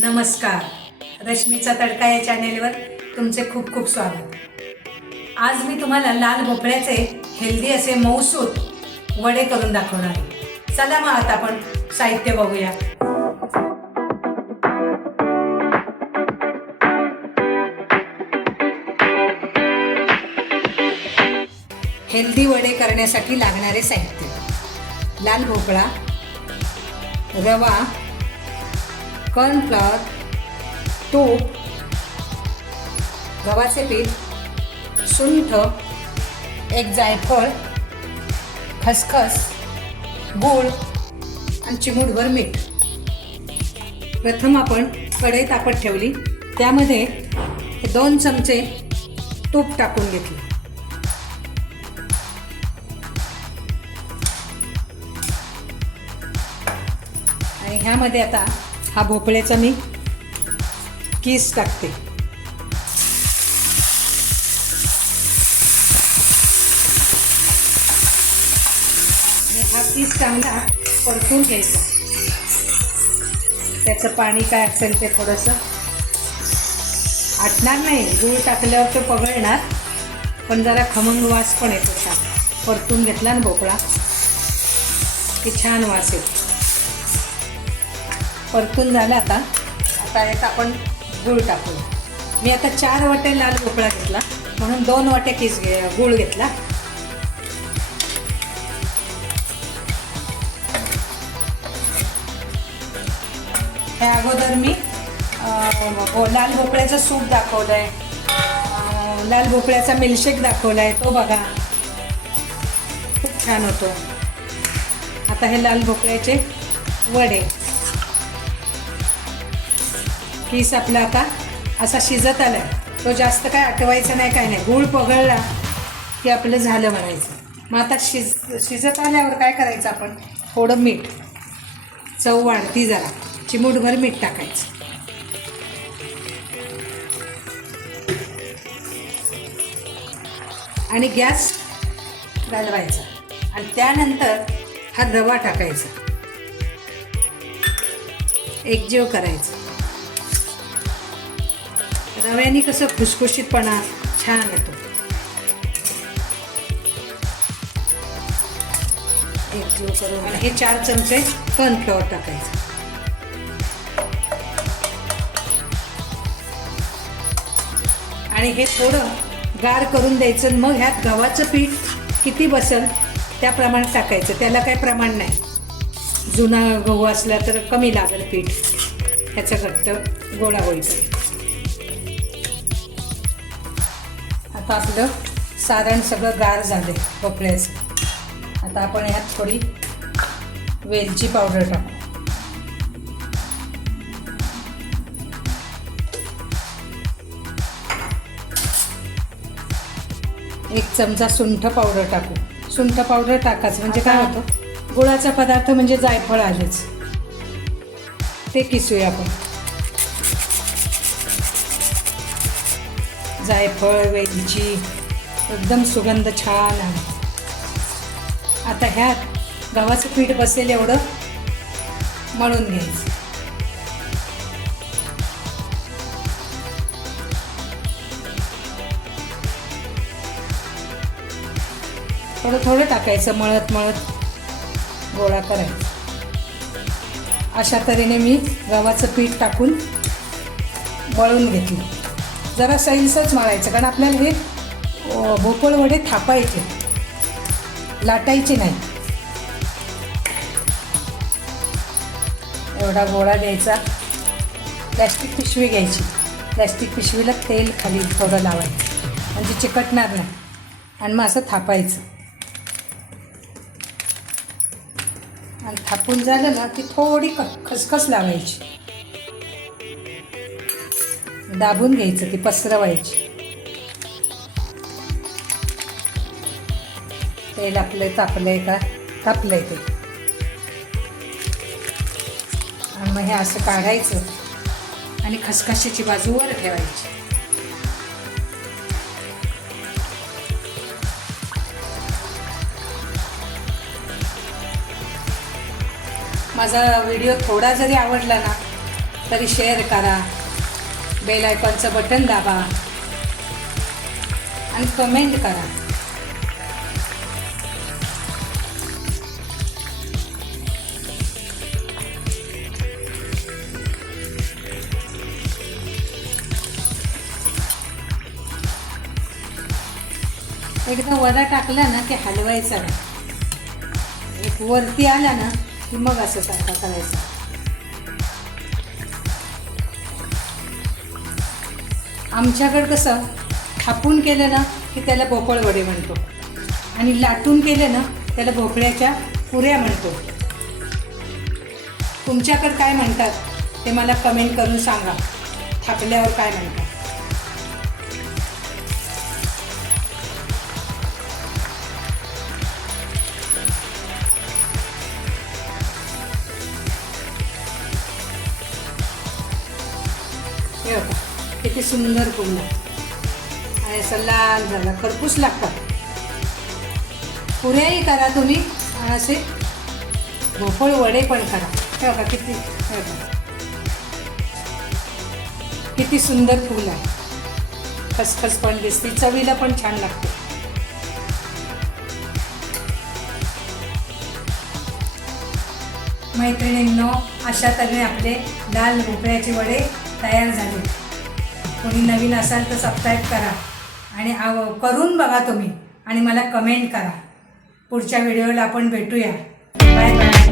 नमस्कार. रश्मीचा तडका या चॅनेलवर तुमचे खूप खूप स्वागत. आज मी तुम्हाला लाल भोपळ्याचे हेल्दी असे मऊसूत वडे करून दाखवणार आहे. चला मग आता आपण साहित्य बघूया. हेल्दी वडे करण्यासाठी लागणारे साहित्य. लाल भोपळा रवा कॉर्नफ्लॉवर तूप गव्हाचे पीठ सुंठ एक जायफळ खसखस गूळ आणि चिमूटभर मीठ. प्रथम आपण कढई तापत ठेवली. त्यामध्ये दोन चमचे तूप टाकून घेतले. आणि ह्यामध्ये आता हा भोपळ्याचा मी किस टाकते. आणि हा किस चांगला परतून घ्यायचा. त्याचं पाणी काय असेल ते थोडंसं. आटणार नाही गूळ टाकल्यावर तो पगळणार पण जरा खमंग वास पण येतो छान. परतून घेतला ना भोपळा. की छान वास येतो. परतून झालं आता. आता यात आपण गूळ टाकू. मी आता चार वाटे लाल भोपळा घेतला. म्हणून दोन वाटे किस घे गूळ घेतला. ह्या अगोदर मी हो, लाल भोपळ्याचं सूप दाखवलं आहे लाल भोपळ्याचा मिल्कशेक दाखवला आहे तो बघा. खूप छान होतो. आता हे लाल भोपळ्याचे वडे. किस आपला आता असा शिजत आलाय. तो जास्त काय आटवायचा नाही काय नाही. गूळ पगळला की आपलं झालं म्हणायचं. मग आता शिज शिजत आल्यावर काय करायचं आपण? थोडं मीठ. चव वाढती जरा. चिमूटभर मीठ टाकायचं. आणि गॅस घालवायचा आणि त्यानंतर हा रवा टाकायचा. एकजीव करायचा. रव्याने कसं खुसखुशीतपणा छान येतो. एकजीव करून हे चार चमचे कॉर्नफ्लॉवर टाकायचं. आणि हे थोडं गार करून द्यायचं आणि मग ह्यात गव्हाचं पीठ किती बसेल त्या प्रमाणात टाकायचं. त्याला काही प्रमाण नाही. जुना गहू असला तर कमी लागेल पीठ. ह्याचं घट्ट गोळा होईल. आता आपलं सारण सगळं गार झालं भोपळ्याचं आता आपण ह्यात थोडी वेलची पावडर टाकू. एक चमचा सुंठ पावडर टाकू. सुंठ पावडर टाकायचं म्हणजे काय होतं? गुळाचा पदार्थ म्हणजे जायफळ आलेच. ते किसूया आपण. जायफळ वेलची एकदम सुगंध छान आहे. आता ह्यात गव्हाचं पीठ बसेल एवढं मळून घ्यायचं. थोडं थोडं टाकायचं मळत मळत गोळा करायचं. अशा तऱ्हेने मी गव्हाचं पीठ टाकून मळून घेतलं. जरा सैलसच मळायचं कारण आपल्याला हे अ, भोपळ वडे थापायचे. लाटायचे नाही. एवढा गोळा द्यायचा प्लॅस्टिक पिशवी घ्यायची. प्लॅस्टिक पिशवीला तेल खाली थोडं लावायचं. म्हणजे चिकटणार नाही. आणि मग असं थापायचं. आणि थापून झालं ना की थोडी क खसखस लावायची. दाबून घ्यायचं ती पसरवायची. तेल आपलं तापलंय का? तापलंय ते. आणि मग हे असं काढायचं आणि खसखशीची बाजू वर ठेवायची. माझा व्हिडिओ थोडा जरी आवडला ना तरी शेअर करा. बेल आयकॉनचं बटन दाबा आणि कमेंट करा. एकदा वरा टाकला ना की हलवायचा नाही. एक वरती आला ना की मग असं सारखा करायचा. आमच्याकडं कसं थापून केलं ना की त्याला भोपळ वडे म्हणतो. आणि लाटून केलं ना त्याला भोपळ्याच्या पुऱ्या म्हणतो. तुमच्याकडं काय म्हणतात ते मला कमेंट करून सांगा. थापल्यावर काय म्हणतात? हे किती सुंदर फुलला आणि असं लाल झाला. खरपूस लागतात. पुऱ्याही करा तुम्ही. असे भोपळ वडे पण करा. हे बघा किती किती सुंदर फूल आहे. खसखस पण दिसते. चवीला पण छान लागते. मैत्रिणींनो अशा तऱ्हेने आपले लाल भोपळ्याचे वडे तयार झाले. कोणी नवीन असाल तर सबस्क्राईब करा. आणि आव करून बघा तुम्ही. आणि मला कमेंट करा. पुढच्या व्हिडिओला आपण भेटूया. Bye bye